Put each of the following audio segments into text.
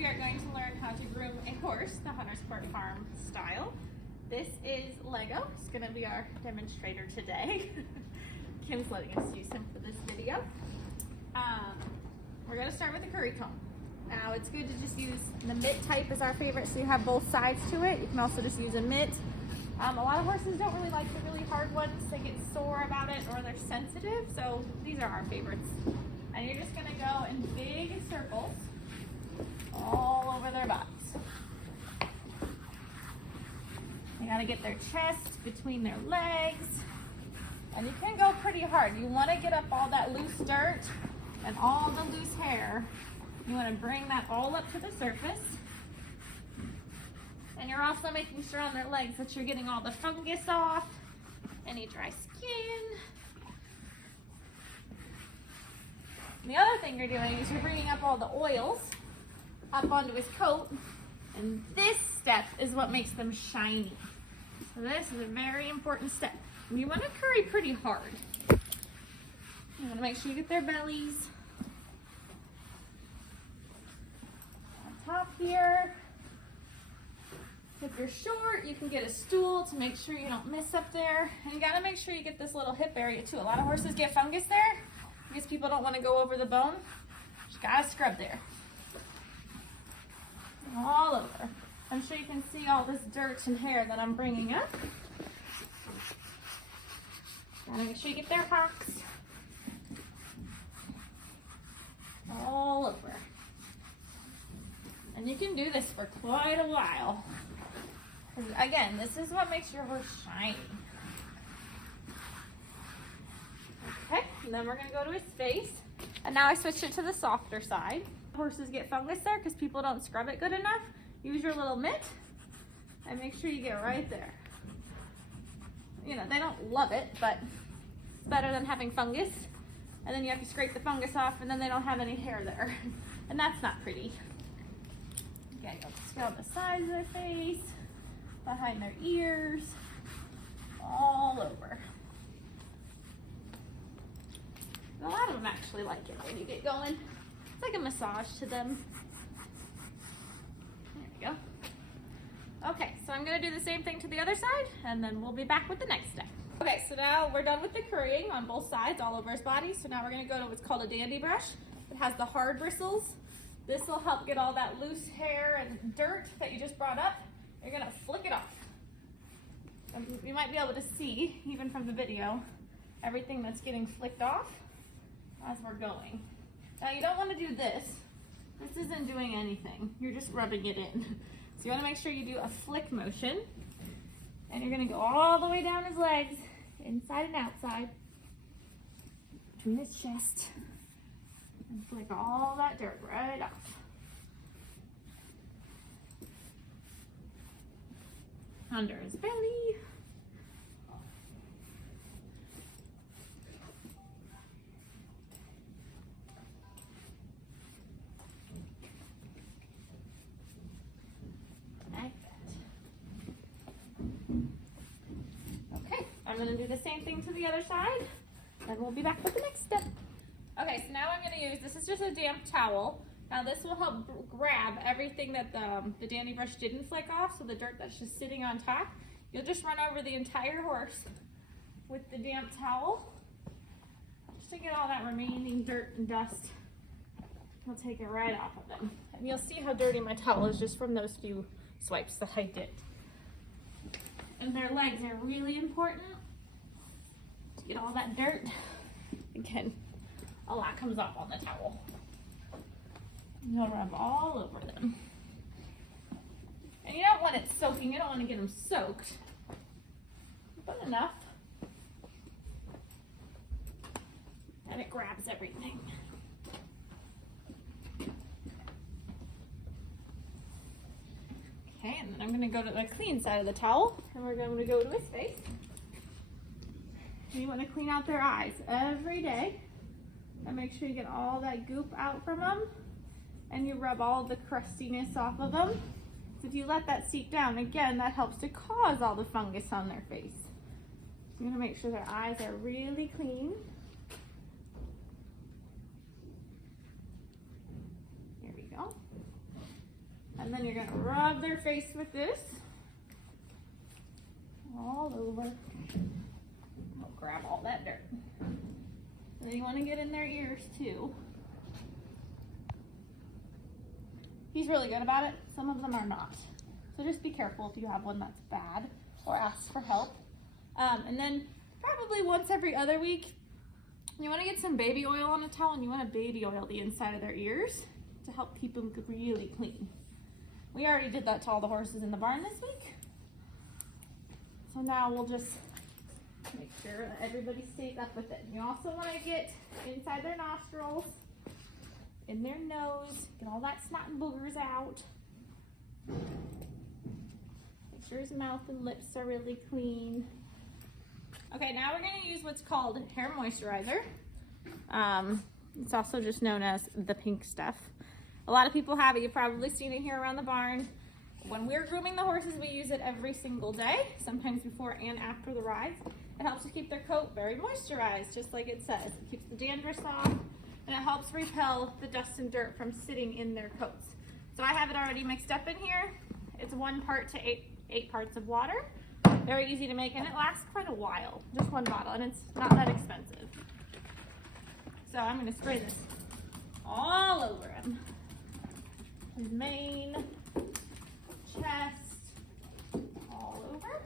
we are going to learn how to groom a horse the Hunter's Court Farm style. This is Lego. It's going to be our demonstrator today. Kim's letting us use him for this video. We're going to start with the curry comb. Now it's good to just use the mitt type is our favorite, so you have both sides to it. You can also just use a mitt. A lot of horses don't really like the really hard ones. They get sore about it or they're sensitive, so these are our favorites. And you're just going to go in big circles all over their butts. You got to get their chest between their legs. And you can go pretty hard. You want to get up all that loose dirt and all the loose hair. You want to bring that all up to the surface. And you're also making sure on their legs that you're getting all the fungus off, any dry skin. And the other thing you're doing is you're bringing up all the oils up onto his coat. And this step is what makes them shiny. So this is a very important step. And you want to curry pretty hard. You want to make sure you get their bellies. On top here. If you're short, you can get a stool to make sure you don't miss up there. And you got to make sure you get this little hip area too. A lot of horses get fungus there because people don't want to go over the bone. You got to scrub there. All over. I'm sure you can see all this dirt and hair that I'm bringing up. Gotta make sure you get their hocks. All over. And you can do this for quite a while. Again, this is what makes your horse shiny. Okay, and then we're gonna go to his face. And now I switched it to the softer side. Horses get fungus there because people don't scrub it good enough. Use your little mitt and make sure you get right there. You know, they don't love it, but it's better than having fungus. And then you have to scrape the fungus off and then they don't have any hair there. And that's not pretty. Okay, you'll just go on the sides of their face, behind their ears, all over. And a lot of them actually like it when you get going. It's like a massage to them. There we go. Okay, so I'm going to do the same thing to the other side, and then we'll be back with the next step. Okay, so now we're done with the currying on both sides, all over his body. So now we're going to go to what's called a dandy brush. It has the hard bristles. This will help get all that loose hair and dirt that you just brought up. You're going to flick it off. You might be able to see, even from the video, everything that's getting flicked off as we're going. Now you don't want to do this. This isn't doing anything. You're just rubbing it in. So you want to make sure you do a flick motion. And you're going to go all the way down his legs, inside and outside, between his chest. And flick all that dirt right off. Under his belly. Okay, I'm going to do the same thing to the other side, and we'll be back with the next step. Okay, so now I'm going to use, this is just a damp towel. Now this will help grab everything that the dandy brush didn't flick off, so the dirt that's just sitting on top. You'll just run over the entire horse with the damp towel, just to get all that remaining dirt and dust. We'll take it right off of them. And you'll see how dirty my towel is just from those few swipes that I did. And their legs are really important to get all that dirt. Again, a lot comes off on the towel. You'll rub all over them. And you don't want it soaking, you don't want to get them soaked, but enough that it grabs everything. Okay, and then I'm going to go to the clean side of the towel, and we're going to go to his face. And you want to clean out their eyes every day, and make sure you get all that goop out from them, and you rub all the crustiness off of them. So if you let that seep down, again, that helps to cause all the fungus on their face. So you're going to make sure their eyes are really clean. There we go. And then you're gonna rub their face with this all over. I'll grab all that dirt. And then you want to get in their ears too. He's really good about it. Some of them are not. So just be careful if you have one that's bad, or ask for help. And then probably once every other week, you want to get some baby oil on a towel, and you want to baby oil the inside of their ears to help keep them really clean. We already did that to all the horses in the barn this week. So now we'll just make sure that everybody stays up with it. You also want to get inside their nostrils, in their nose, get all that snot and boogers out. Make sure his mouth and lips are really clean. Okay, now we're going to use what's called hair moisturizer. It's also just known as the pink stuff. A lot of people have it. You've probably seen it here around the barn. When we're grooming the horses, we use it every single day, sometimes before and after the rides. It helps to keep their coat very moisturized, just like it says. It keeps the dandruff off, and it helps repel the dust and dirt from sitting in their coats. So I have it already mixed up in here. It's 1 part to 8 parts of water. Very easy to make, and it lasts quite a while. Just 1 bottle, and it's not that expensive. So I'm going to spray this all over him. His mane, chest, all over.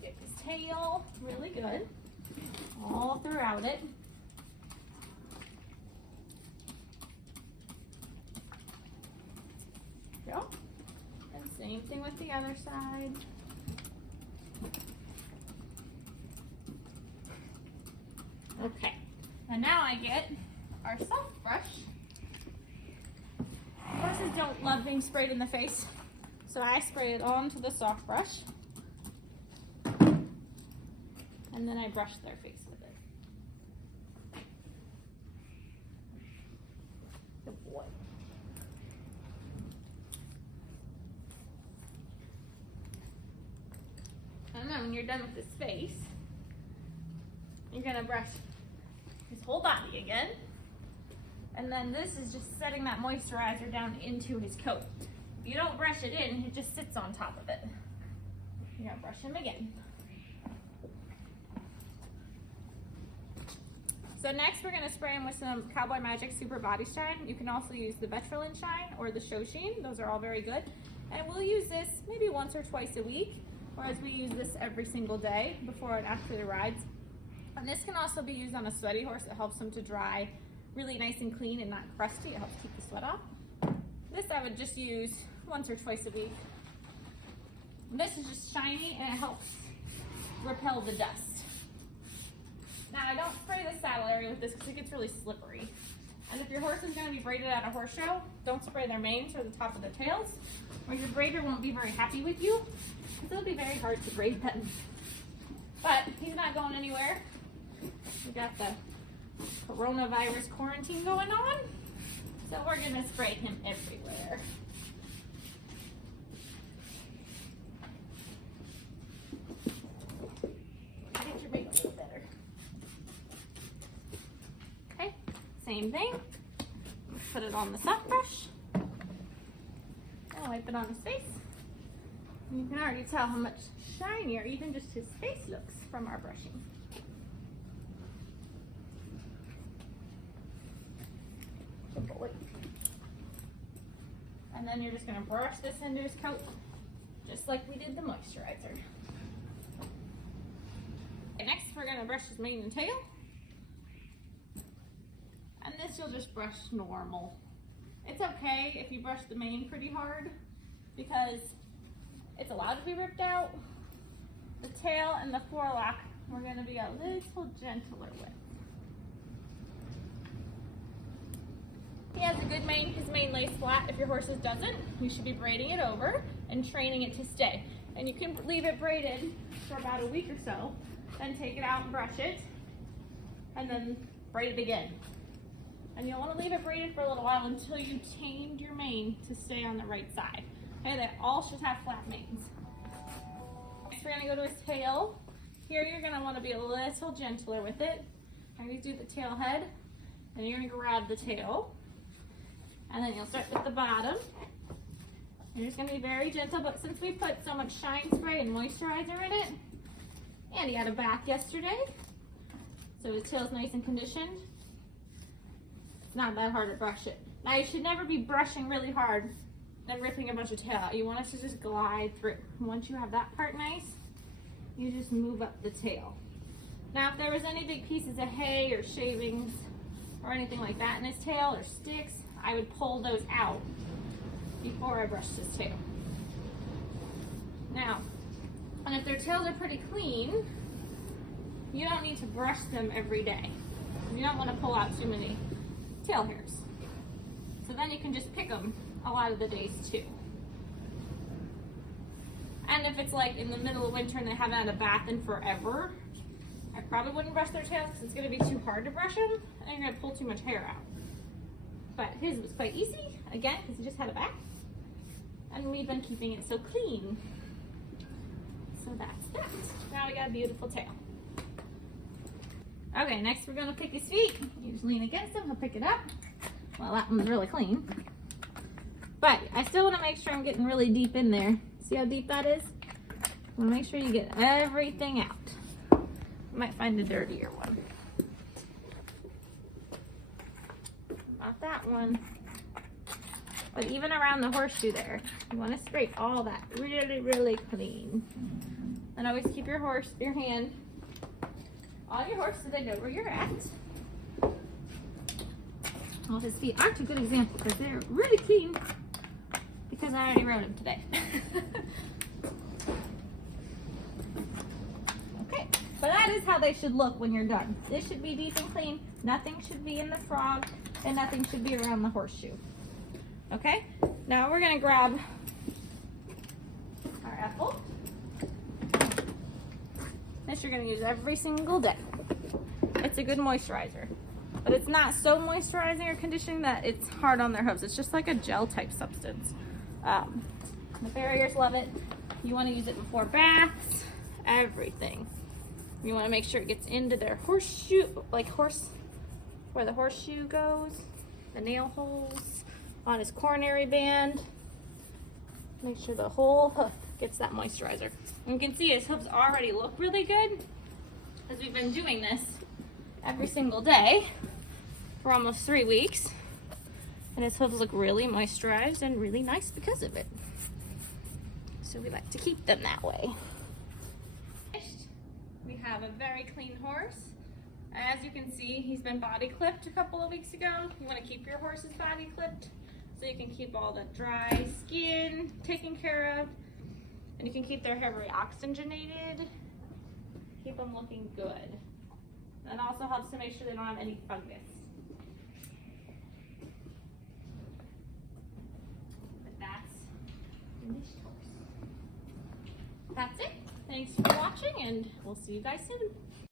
Get his tail really good, all throughout it. Go. And same thing with the other side. Okay, and now I get our soft brush. Horses don't love being sprayed in the face, so I spray it onto the soft brush, and then I brush their face with it. Good boy. And then when you're done with his face, you're gonna brush his whole body again. And then this is just setting that moisturizer down into his coat. If you don't brush it in, it just sits on top of it. You're gonna brush him again. So next we're gonna spray him with some Cowboy Magic Super Body Shine. You can also use the Vetrolin Shine or the Show Sheen. Those are all very good. And we'll use this maybe once or twice a week, whereas we use this every single day before and after the rides. And this can also be used on a sweaty horse. It helps them to dry really nice and clean and not crusty. It helps keep the sweat off. This I would just use once or twice a week. This is just shiny and it helps repel the dust. Now I don't spray the saddle area with this because it gets really slippery. And if your horse is going to be braided at a horse show, don't spray their manes or the top of their tails, or your braider won't be very happy with you because it'll be very hard to braid them. But he's not going anywhere. We got the coronavirus quarantine going on, so we're gonna spray him everywhere. Get your mane a little better. Okay, same thing. Put it on the soft brush. And wipe it on his face. You can already tell how much shinier even just his face looks from our brushing. Good boy. And then you're just going to brush this into his coat, just like we did the moisturizer. Okay, next we're going to brush his mane and tail. And this you'll just brush normal. It's okay if you brush the mane pretty hard because it's allowed to be ripped out. The tail and the forelock we're going to be a little gentler with. He has a good mane. His mane lays flat. If your horse's doesn't, you should be braiding it over and training it to stay. And you can leave it braided for about a week or so, then take it out and brush it, and then braid it again. And you'll want to leave it braided for a little while until you tamed your mane to stay on the right side. Okay, they all should have flat manes. Next, we're going to go to his tail. Here, you're going to want to be a little gentler with it. I'm going to do the tail head. and you're gonna grab the tail, and then you'll start with the bottom. You're just gonna be very gentle, but since we put so much shine spray and moisturizer in it, and he had a bath yesterday, so his tail's nice and conditioned, it's not that hard to brush it. Now you should never be brushing really hard and ripping a bunch of tail out. You want it to just glide through. Once you have that part nice, you just move up the tail. Now if there was any big pieces of hay or shavings or anything like that in his tail or sticks, I would pull those out before I brushed his tail. Now, and if their tails are pretty clean, you don't need to brush them every day. You don't want to pull out too many tail hairs. So then you can just pick them a lot of the days too. And if it's like in the middle of winter and they haven't had a bath in forever, I probably wouldn't brush their tails because it's going to be too hard to brush them and you're going to pull too much hair out. But his was quite easy, again, because he just had a bath. And we've been keeping it so clean. So that's that. Now we got a beautiful tail. Okay, next we're going to pick his feet. You just lean against him, he'll pick it up. Well, that one's really clean. But I still want to make sure I'm getting really deep in there. See how deep that is? I want to make sure you get everything out. I might find a dirtier one. Not that one. But even around the horseshoe there, you want to scrape all that really, really clean. And always keep your hand on your horse so they know where you're at. Well, his feet aren't a good example because they're really clean because I already rode him today. Okay, but that is how they should look when you're done. This should be deep and clean. Nothing should be in the frog and nothing should be around the horseshoe. Okay, now we're gonna grab our apple. This you're gonna use every single day. It's a good moisturizer, but it's not so moisturizing or conditioning that it's hard on their hooves. It's just like a gel type substance. The farriers love it. You wanna use it before baths, everything. You wanna make sure it gets into their horseshoe, like where the horseshoe goes, the nail holes, on his coronary band. Make sure the whole hoof gets that moisturizer. And you can see his hoofs already look really good because we've been doing this every single day for almost 3 weeks. And his hoofs look really moisturized and really nice because of it. So we like to keep them that way. We have a very clean horse. As you can see, he's been body clipped a couple of weeks ago. You want to keep your horse's body clipped so you can keep all the dry skin taken care of, and you can keep their hair very oxygenated, keep them looking good. That also helps to make sure they don't have any fungus. But that's finished horse. That's it. Thanks for watching, and we'll see you guys soon.